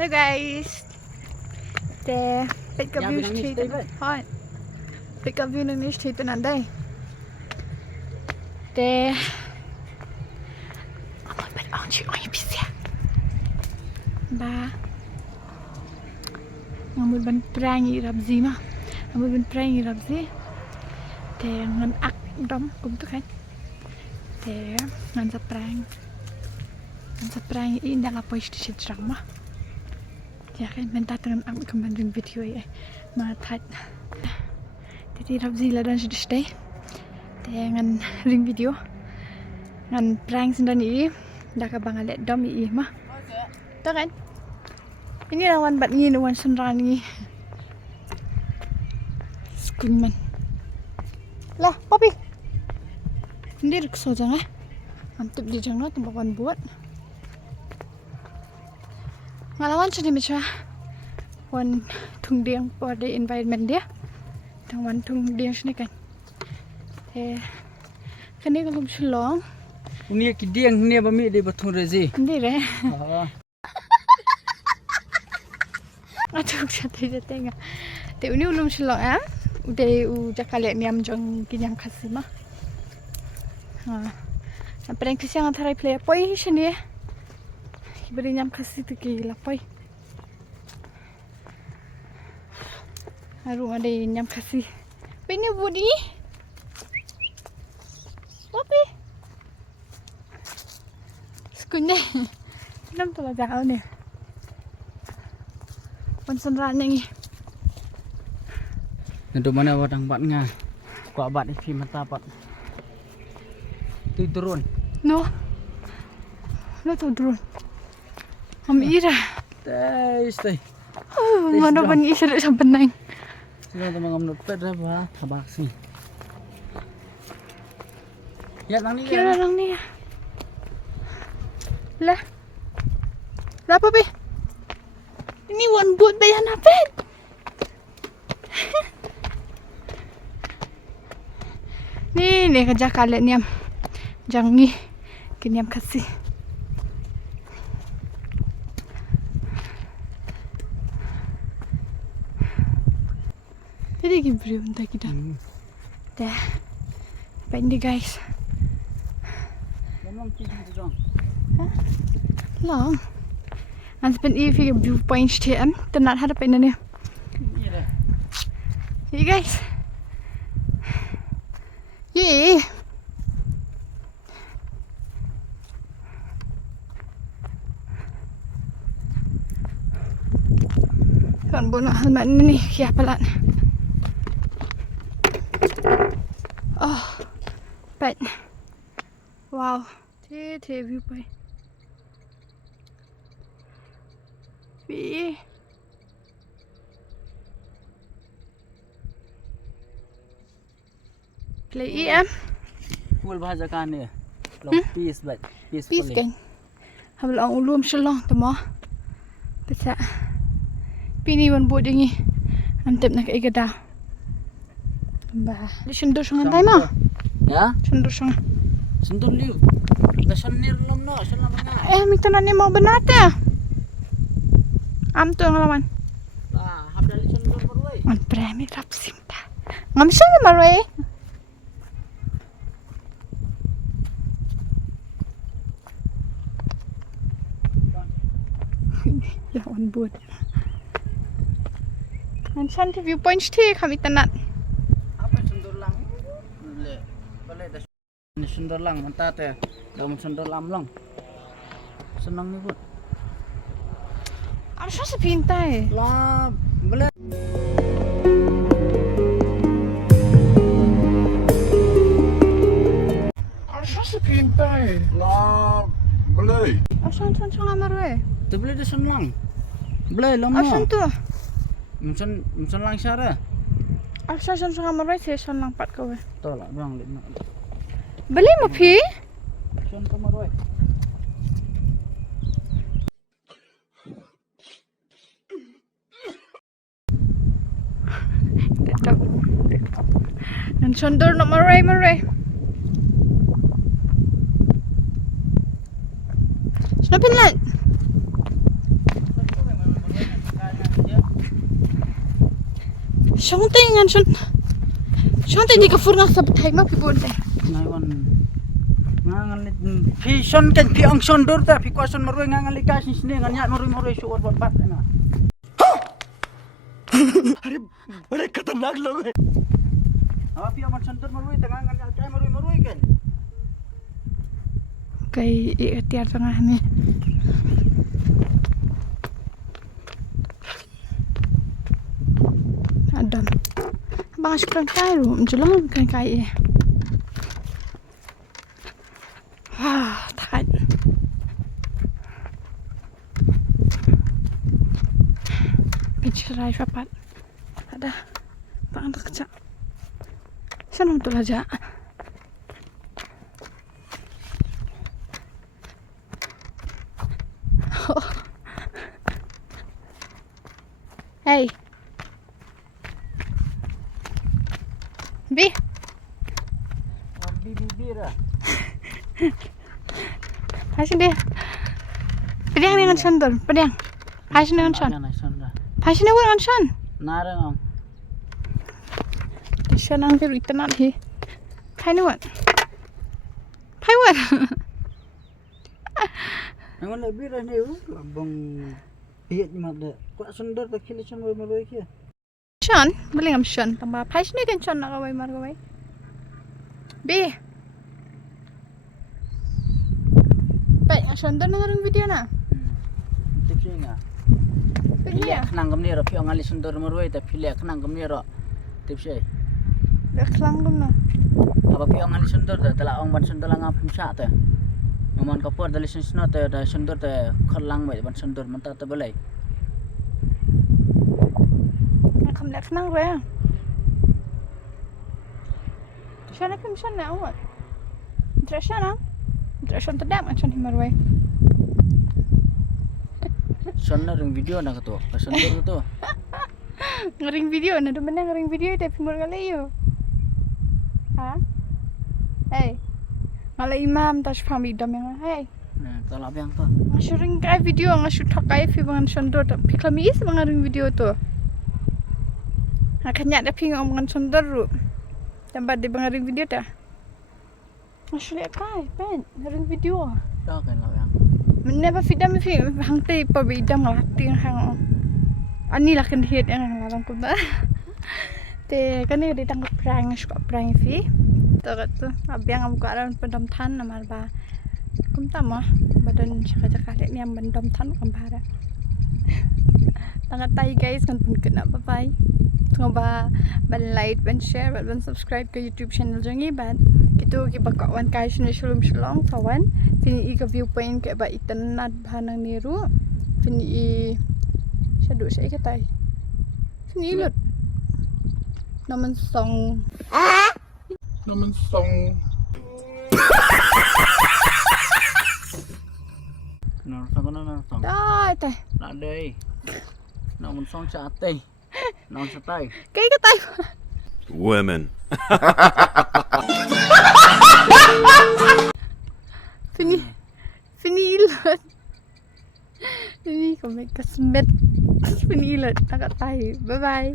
So guys, det pick up views til høj. Pick up view ng niche til den dag. Det men anji oi bisa. Ba. Ngambil ban prangi rabzi ma. Ngambil ban prangi rabzi. Det ngan ak dom cũng tức hết. Det ngan sa prang. Ngan sa prang in đang apa isti drama. Ya kan minta dengan aku kemarin video ya matat jadi rabzi ladan sudah stay dengan ring video dengan prank sendiri ini dah kabang alet dom ini mah tahu kan ini lawan bat ni lawan senrani skunman lah papi ini rekso jangan antep di jangan tempat buat ngalawan sudah macam wan tung diang pada environment dia, tang wan tung diang sini kan, kan ni kalau selong, ini kidiang ni apa mi di betung rezi, ni re, aduh jatuh enggak, tapi ini belum selong udah kalian ni amjong kinyam kasih mah, sampai yang kesiangan tarai play apa sini beri nyam kasih tu gila poi haru ada nyam kasih ini budi apa sekunya nam tu lah jauh ni konsentrasi ni nanti mana wadang bat ngah kuat bat ifi mata bat tu turun no tu turun Amira. Stay. Mana ban isir sampai nang. Sila teman ngamnut pet apa? Tabak sih. Ya nang ni. Kira nang ni. Lah. Lah apa be? Ini wan buat bayan apa? Ni kerja kalian niam. Jangan ni. Kiniam kasih. Jadi gimana untuk kita? Dah, pendek guys. Long. Nanti pendek viewpoint TM. Tenat ada pendek ni. Hey guys. Yeah. Kan bunuh helmet ni ya pelan. Oh, but wow, thế view bay. Vì play em. Full bahasa kan ni. Long peace but peaceful. Peace kan. Habis orang ulum selong temo. Bisa. Pini wan buat dingi. Antep nak ikeda. Bah, di sendur sangat tay mah. Ya? Sendur sangat. Sendur liu. Dah senir lom no, senang mana? Minta nani mau benar ya? Am tu ngelawan. Lah, habis sendur berway. Man premi rap simta. Ngam sana marway. Ya on board. Man sana viewpoint sih kami tenat. Ini sundar lang, mantap ya. Dalam sundar lam lang. Senang ni pun. Apa sih pintai? Lah, boleh. Apa sih pintai? Lah, boleh. Asan ngamar we? Tu boleh dah senang. Boleh lam Asan tu? Mungkin lang syara. Asan ngamar we session lang pat kau we. Tolak bang lima. Beli mau pi? Session kemaroy. Dan sundur nak marai. Snapin lang. Shonte ngan shonte di kafur ngak sa batai ma pibon deh. Naiwan ngangan lit phi son kan phi ang son dur ta phi ko son maroi ngangan lit ka sini ngan nyat maroi suor bat na. अरे बड़े खतरनाक लोग हैं आप ये मन संतर मरुई तंगा नgan काय maroi kan Kay tiar tengah ni. Adam. Abang asyik kai ru, menjelang kan kai. Tahan. Pencerai rapat. Ada. Bang tak kecak. Sana betul aja. Hey. Bi. Bibira. Hasin dia. Pediang dengan sandal, pediang. Hasin dengan san. Hasin dengan san. Narang. San ang biru itanat hi. Kai ni wat. Kai wat. Ngan lebih dah ni abang pihak mak dah. Kau sundar tak kili san maroi kia. San, beli ngam san. Tambah hasin ni kan san nak kawai mar kawai. Bi. Baik, sandal ngarang video na. Tips nga. Pilih. Nangam ni ro phi angali sundar maroi ta phile nangam ni ro. Tips Dah kelang gum na. Apa phi angali sundar ta tala ong ban sundar ngap sa ta. Maman kapur dali sino ta da sundar ta khalang mai ban sundar manta ta balai. Nak kam lek nang re. Sana kam sana awak. Interesana. Interesan tadam macam himarwai. Sundar ring video na ka to. Sundar to. Ngering video na do mana ngering video tapi mur kali yo. Ha? Hey. Ngala imam tas family dam yang hey. Nah, kalau apa yang to? Ngasuring kai video ngasu thakai fi bangan sundar ta piklami is bangaring video to. Nakanya da ping bangan sundar ru. Tempat di bangaring video ta. Ngasulia kai pen ngering video. Dah kan lah yang. Menapa fidam fi hang te pa bidam ngati hang. Ani lah kan hiat yang ngalang ko ba. Te kani di tang prank suka prank fi. Tagat tu abyang am ko aran pendam than namar ba. Kum tama badan chaka ni am pendam than kambara. Tangat tay guys kan pun kena bye bye. Tunggu ba like ban share ban subscribe ke YouTube channel jangi ban. Gitu ki bakawan guys ni shalom kawan. Fini i ka viewpoint ke ba itanat banang niru. Fini i Shadow saya kata. Sini lut. Naman song. Nang Dah teh. nak dei. Namun song cha tei. Non sa tai. Kay kata. Women. Fini lut. Ini kau make kasmet. Fini lut. Agak tai. Bye bye.